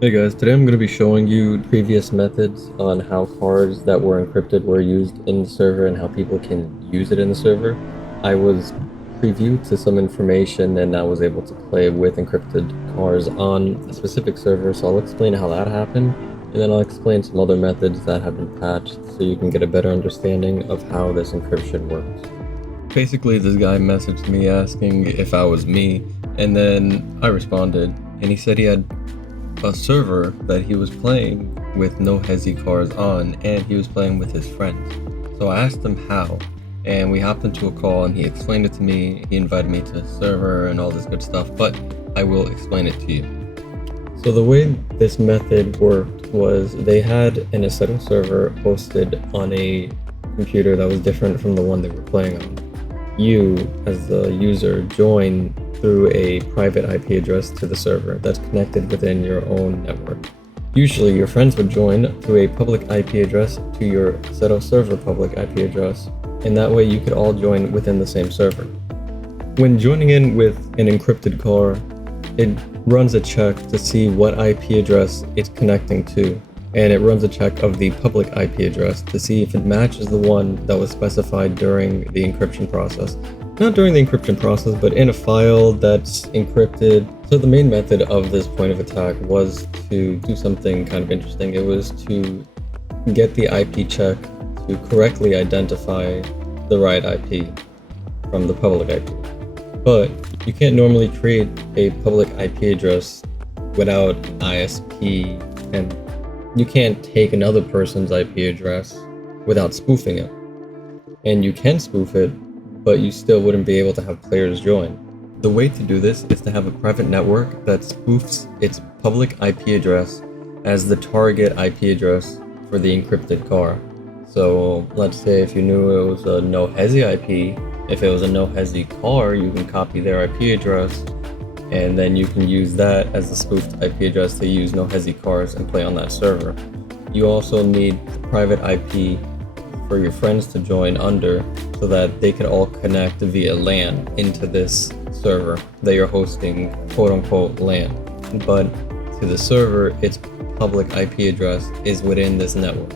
Hey guys, today I'm going to be showing you previous methods on how cards that were encrypted were used in the server and how people can use it in the server. I was previewed to some information and I was able to play with encrypted cards on a specific server, so I'll explain how that happened, and then I'll explain some other methods that have been patched so you can get a better understanding of how this encryption works. Basically, this guy messaged me asking if I was me, and then I responded, and he said he had a server that he was playing with no hezi cards on, and he was playing with his friends. So I asked him how, and we hopped into a call and he explained it to me. He invited me to the server and all this good stuff, but I will explain it to you. So the way this method worked was they had an Assetto server hosted on a computer that was different from the one they were playing on. You, as the user, join through a private IP address to the server that's connected within your own network. Usually your friends would join through a public IP address to your Assetto server public IP address, and that way you could all join within the same server. When joining in with an encrypted car, it runs a check to see what IP address it's connecting to, and it runs a check of the public IP address to see if it matches the one that was specified during the encryption process. Not during the encryption process, but in a file that's encrypted. So the main method of this point of attack was to do something kind of interesting. It was to get the IP check to correctly identify the right IP from the public IP. But you can't normally create a public IP address without ISP, and you can't take another person's IP address without spoofing it. And you can spoof it, but you still wouldn't be able to have players join. The way to do this is to have a private network that spoofs its public IP address as the target IP address for the encrypted car. So let's say if you knew it was a no hezi IP, if it was a no hezi car, you can copy their IP address, and then you can use that as the spoofed IP address to use no hezi cars and play on that server. You also need private IP for your friends to join under so that they could all connect via LAN into this server that you're hosting, quote unquote LAN. But to the server, its public IP address is within this network.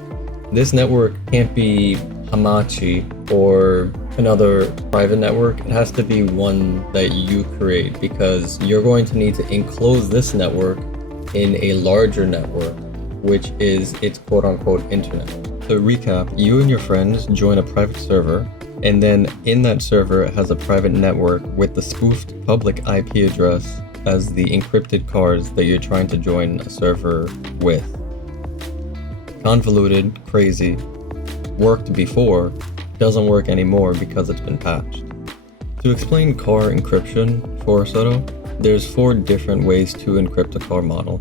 This network can't be Hamachi or another private network. It has to be one that you create, because you're going to need to enclose this network in a larger network, which is its quote unquote internet. To recap, you and your friends join a private server, and then in that server it has a private network with the spoofed public IP address as the encrypted cards that you're trying to join a server with. Convoluted, crazy, worked before, doesn't work anymore because it's been patched. To explain car encryption for Assetto, there's 4 different ways to encrypt a car model.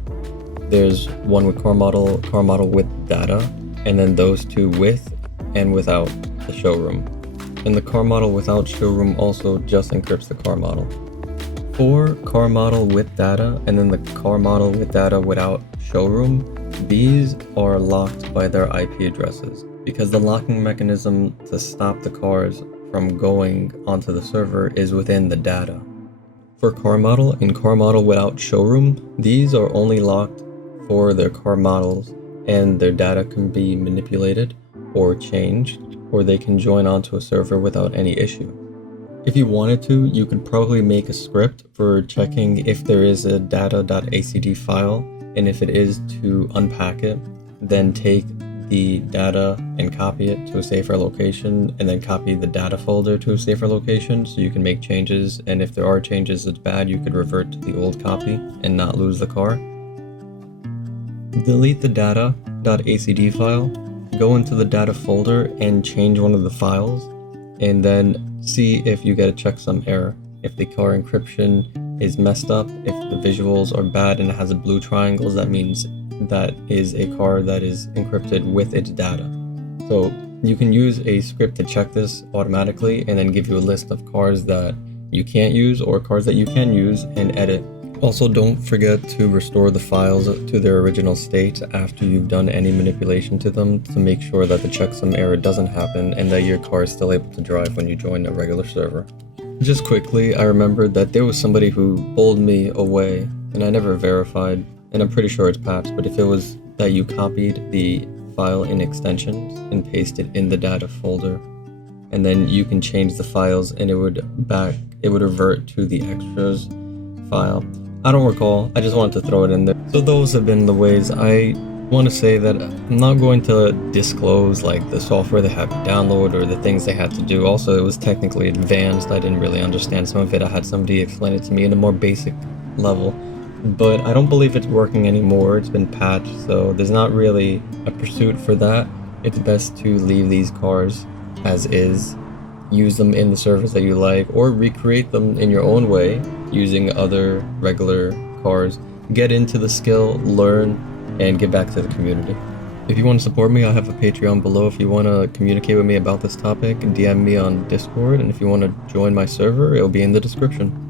There's one with car model with data, and then those 2 with and without the showroom. And the car model without showroom also just encrypts the car model. For car model with data and then the car model with data without showroom, these are locked by their IP addresses, because the locking mechanism to stop the cars from going onto the server is within the data. For car model and car model without showroom, these are only locked for their car models, and their data can be manipulated or changed, or they can join onto a server without any issue. If you wanted to, you could probably make a script for checking if there is a data.acd file, and if it is, to unpack it, then take the data and copy it to a safer location, and then copy the data folder to a safer location so you can make changes, and if there are changes that's bad, you could revert to the old copy and not lose the car. Delete the data.acd file, go into the data folder and change one of the files, and then see if you get a checksum error. If the car encryption is messed up, if the visuals are bad and it has a blue triangles, that means that is a car that is encrypted with its data. So you can use a script to check this automatically and then give you a list of cars that you can't use or cars that you can use and edit. Also, don't forget to restore the files to their original state after you've done any manipulation to them to make sure that the checksum error doesn't happen and that your car is still able to drive when you join a regular server. Just quickly, I remembered that there was somebody who pulled me away and I never verified and I'm pretty sure it's patched, but if it was that you copied the file in extensions and pasted in the data folder, and then you can change the files and it would revert to the extras file. I don't recall, I just wanted to throw it in there. So those have been the ways. I want to say that I'm not going to disclose like the software they had to download or the things they had to do. Also, it was technically advanced. I didn't really understand some of it. I had somebody explain it to me in a more basic level, but I don't believe it's working anymore. It's been patched, so there's not really a pursuit for that. It's best to leave these cars as is, use them in the servers that you like, or recreate them in your own way using other regular cars. Get into the skill, learn, and give back to the community. If you want to support me, I'll have a Patreon below. If you want to communicate with me about this topic, DM me on Discord, and if you want to join my server, it'll be in the description.